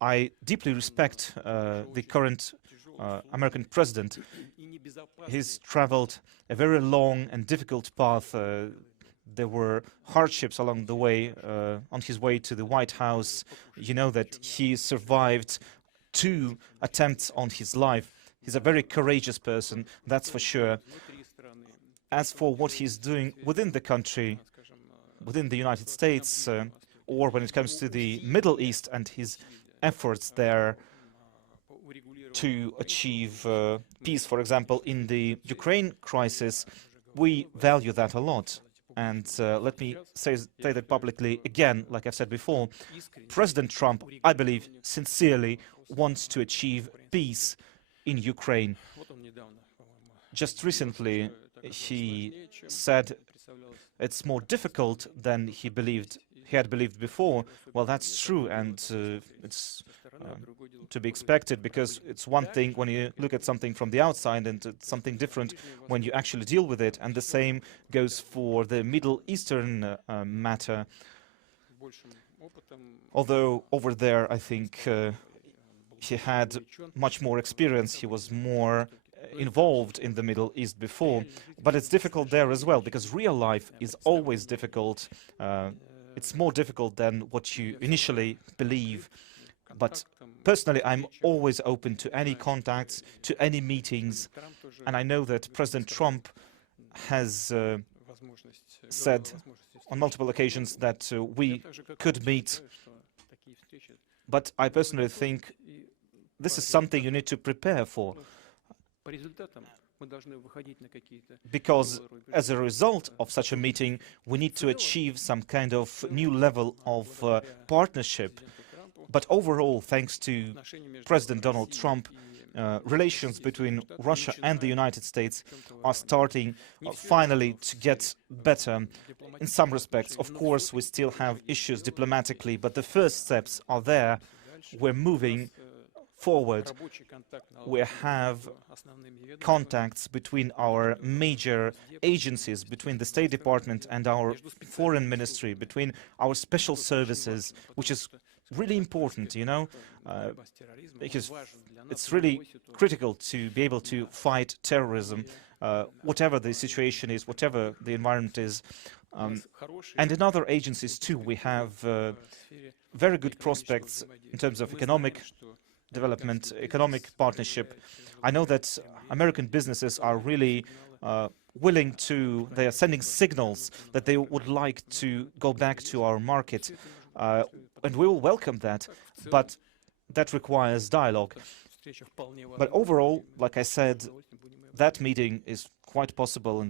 I deeply respect the current American president. He's traveled a very long and difficult path. There were hardships along the way, on his way to the White House. You know that he survived 2 attempts on his life. He's a very courageous person, that's for sure. As for what he's doing within the country, within the United States, or when it comes to the Middle East and his efforts there to achieve peace, for example, in the Ukraine crisis, we value that a lot. And let me say that publicly again, like I've said before, President Trump, I believe, sincerely wants to achieve peace in Ukraine. Just recently, he said it's more difficult than he had believed before. Well, that's true, and it's to be expected, because it's one thing when you look at something from the outside, and it's something different when you actually deal with it. And the same goes for the Middle Eastern matter. Although over there, I think he had much more experience. He was more involved in the Middle East before, but it's difficult there as well, because real life is always difficult. It's more difficult than what you initially believe. But personally, I'm always open to any contacts, to any meetings, and I know that President Trump has said on multiple occasions that we could meet. But I personally think this is something you need to prepare for, because as a result of such a meeting, we need to achieve some kind of new level of partnership. But overall, thanks to President Donald Trump, relations between Russia and the United States are starting finally to get better in some respects. Of course, we still have issues diplomatically, but the first steps are there. We're moving forward. We have contacts between our major agencies, between the State Department and our Foreign Ministry, between our special services, which is really important, you know, because it's really critical to be able to fight terrorism, whatever the situation is, whatever the environment is. And in other agencies too, we have very good prospects in terms of economic development, economic partnership. I know that American businesses are really willing to, they are sending signals that they would like to go back to our market. And we will welcome that, but that requires dialogue. But overall, like I said, that meeting is quite possible.